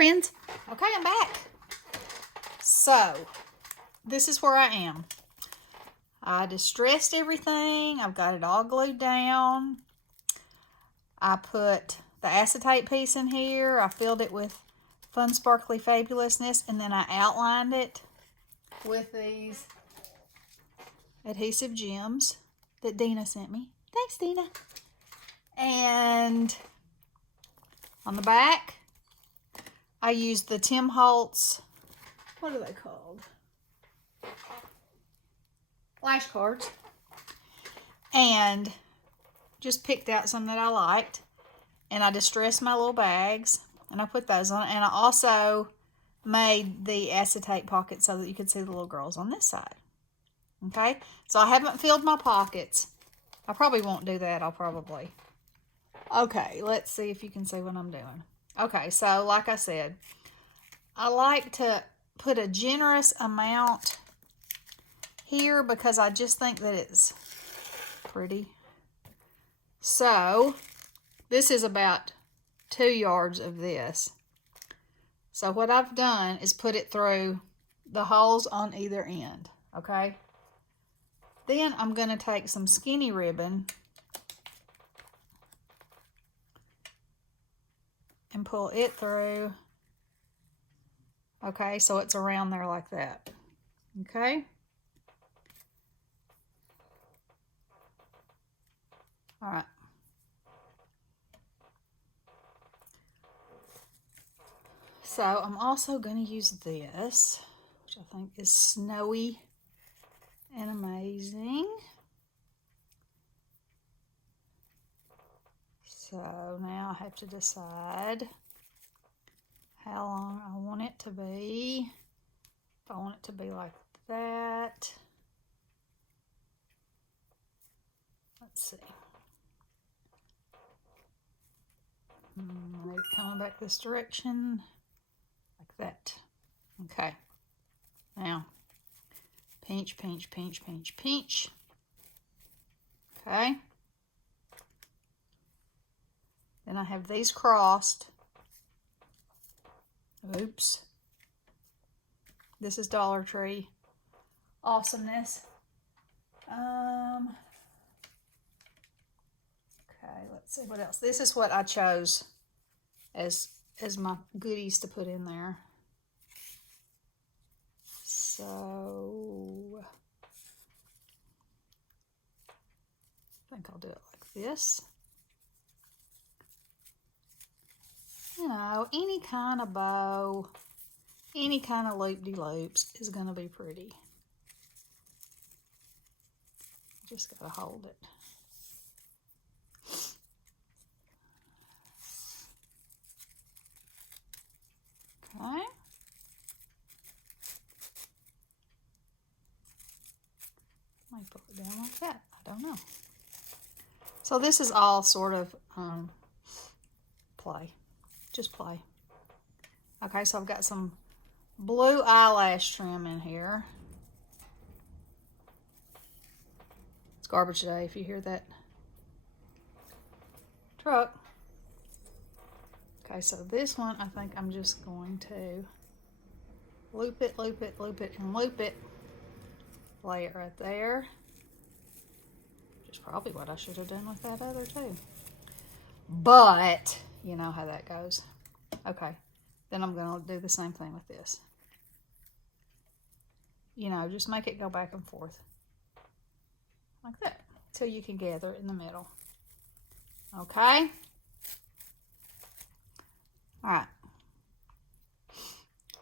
friends. Okay, I'm back. So, this is where I am. I distressed everything. I've got it all glued down. I put the acetate piece in here. I filled it with Fun Sparkly Fabulousness, and then I outlined it with these adhesive gems that Dina sent me. Thanks, Dina. And on the back, I used the Tim Holtz, what are they called? Flashcards. And just picked out some that I liked. And I distressed my little bags. And I put those on. And I also made the acetate pockets so that you could see the little girls on this side. Okay? So I haven't filled my pockets. I probably won't do that. Okay, let's see if you can see what I'm doing. Okay, so like I said, I like to put a generous amount here because I just think that it's pretty. So this is about 2 yards of this. So what I've done is put it through the holes on either end, okay? Then I'm going to take some skinny ribbon and pull it through. Okay, so it's around there like that. Okay? All right. So I'm also going to use this, which I think is snowy and amazing. So now I have to decide how long I want it to be. If I want it to be like that. Let's see. Maybe coming back this direction. Like that. Okay. Now, pinch, pinch, pinch, pinch, pinch. Okay. Then I have these crossed. Oops. This is Dollar Tree awesomeness. Okay, let's see what else. This is what I chose as my goodies to put in there. So I think I'll do it like this. You know, any kind of bow, any kind of loop-de-loops is going to be pretty. Just got to hold it. Okay. Might put it down like that. I don't know. So this is all sort of play. Just play. Okay, so I've got some blue eyelash trim in here. It's garbage day if you hear that truck. Okay, so this one I think I'm just going to loop it, loop it, loop it, and loop it. Lay it right there. Which is probably what I should have done with that other too. But you know how that goes. Okay, then I'm going to do the same thing with this. You know, just make it go back and forth. Like that. Till you can gather it in the middle. Okay? Alright.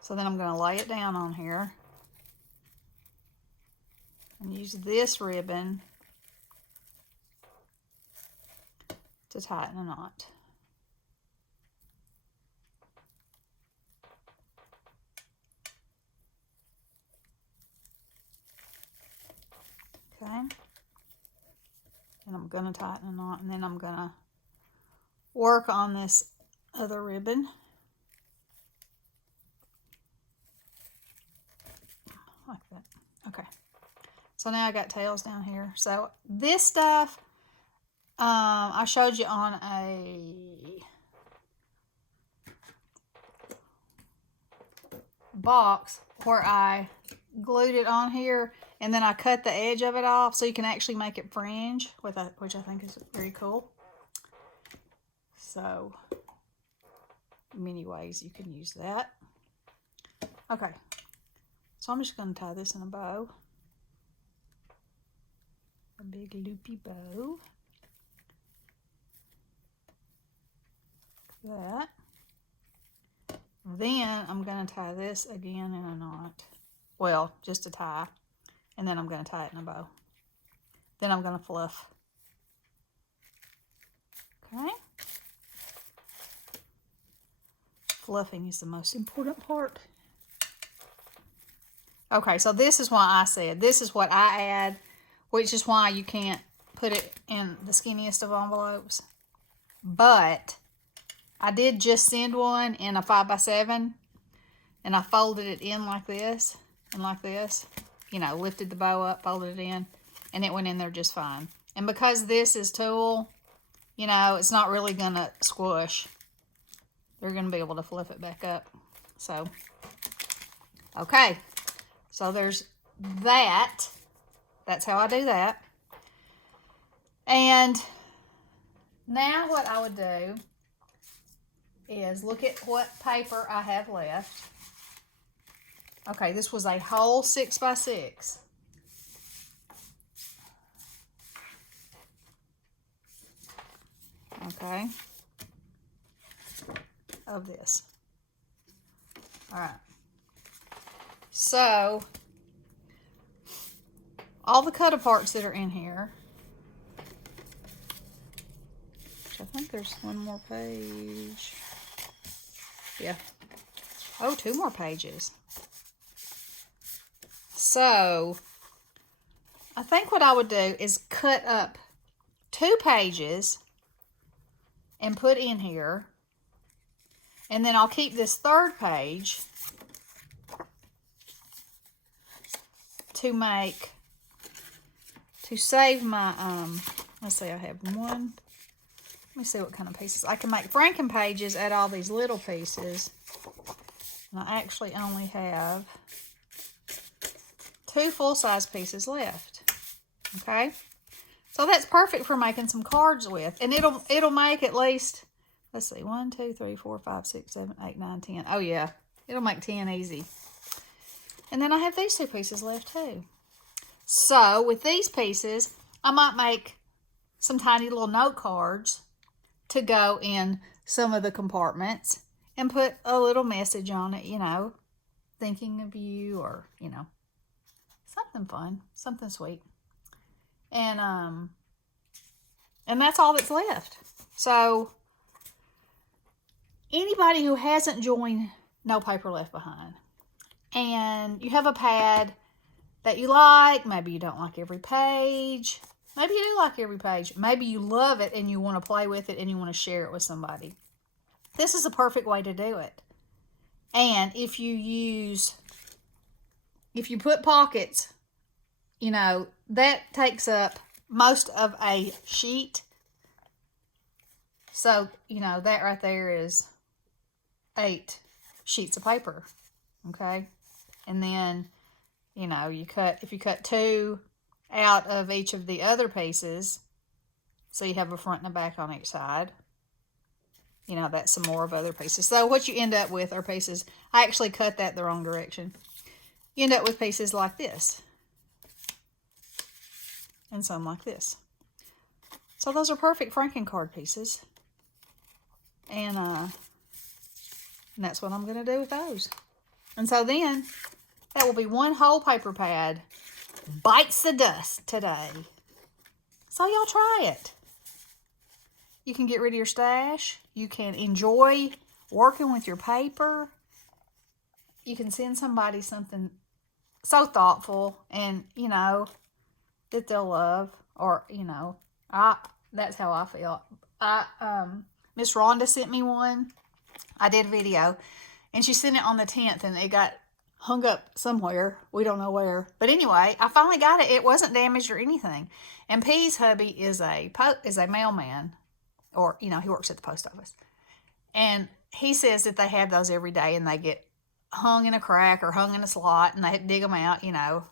So then I'm going to lay it down on here. And use this ribbon to tighten a knot. Okay. And I'm going to tighten a knot, and then I'm going to work on this other ribbon. Like that. Okay. So now I got tails down here. So this stuff, I showed you on a box where I glued it on here, and then I cut the edge of it off so you can actually make it fringe, which I think is very cool. So, many ways you can use that. Okay, so I'm just going to tie this in a bow. A big loopy bow. That. Then I'm going to tie this again in a knot. Well, just a tie. And then I'm going to tie it in a bow. Then I'm going to fluff. Okay. Fluffing is the most important part. Okay, so this is why I said, this is what I add, which is why you can't put it in the skinniest of envelopes. But I did just send one in a 5x7, and I folded it in like this and like this. You know, lifted the bow up, folded it in, and it went in there just fine. And because this is tulle, you know, it's not really going to squish. They're going to be able to fluff it back up. So, okay. So there's that. That's how I do that. And now what I would do is look at what paper I have left. Okay, this was a whole 6x6. Okay. Of this. All right. So, all the cut aparts that are in here, which I think there's one more page. Yeah. Oh, 2 more pages. So, I think what I would do is cut up 2 pages and put in here. And then I'll keep this 3rd page to save my, let's see, I have one. Let me see what kind of pieces. I can make Franken pages at all these little pieces. And I actually only have 2 full-size pieces left. Okay? So that's perfect for making some cards with. And it'll make at least, let's see, 1, 2, 3, 4, 5, 6, 7, 8, 9, 10. Oh yeah, it'll make 10 easy. And then I have these 2 pieces left too. So with these pieces, I might make some tiny little note cards to go in some of the compartments and put a little message on it, you know, thinking of you, or, you know, something fun, something sweet. And that's all that's left. So anybody who hasn't joined No Paper Left Behind, and you have a pad that you like, maybe you don't like every page, maybe you do like every page, maybe you love it and you want to play with it and you want to share it with somebody, this is a perfect way to do it. And if you put pockets, you know, that takes up most of a sheet. So, you know, that right there is 8 sheets of paper. Okay? And then, you know, if you cut 2 out of each of the other pieces, so you have a front and a back on each side, you know, that's some more of other pieces. So what you end up with are pieces, I actually cut that the wrong direction. You end up with pieces like this. And some like this. So those are perfect Franken card pieces. And that's what I'm going to do with those. And so then, that will be one whole paper pad. Bites the dust today. So y'all try it. You can get rid of your stash. You can enjoy working with your paper. You can send somebody something so thoughtful and, you know, that they'll love. Or, you know, that's how I feel. Miss Rhonda sent me one. I did a video. And she sent it on the 10th, and it got hung up somewhere. We don't know where. But anyway, I finally got it. It wasn't damaged or anything. And P's hubby is a mailman. Or, you know, he works at the post office. And he says that they have those every day, and they get hung in a crack or hung in a slot, and they had to dig them out, you know.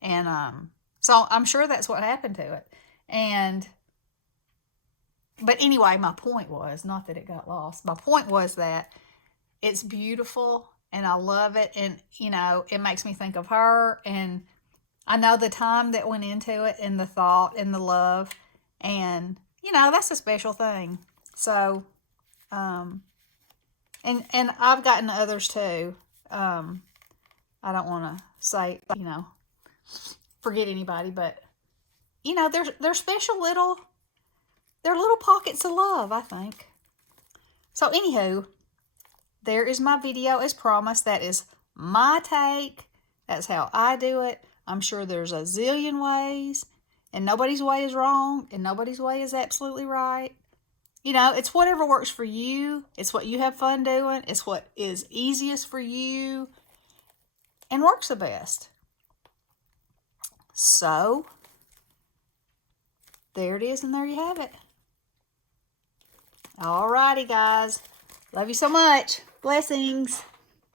And so I'm sure that's what happened to it. And but anyway, my point was, not that it got lost. My point was that it's beautiful and I love it, and you know, it makes me think of her, and I know the time that went into it and the thought and the love, and you know, that's a special thing. So and I've gotten others too. I don't want to say, you know, forget anybody, but you know, they're special little, they're little pockets of love, I think. So anywho, there is my video as promised. That is my take. That's how I do it. I'm sure there's a zillion ways, and nobody's way is wrong, and nobody's way is absolutely right. You know, it's whatever works for you. It's what you have fun doing. It's what is easiest for you and works the best. So, there it is, and there you have it. Alrighty, guys. Love you so much. Blessings.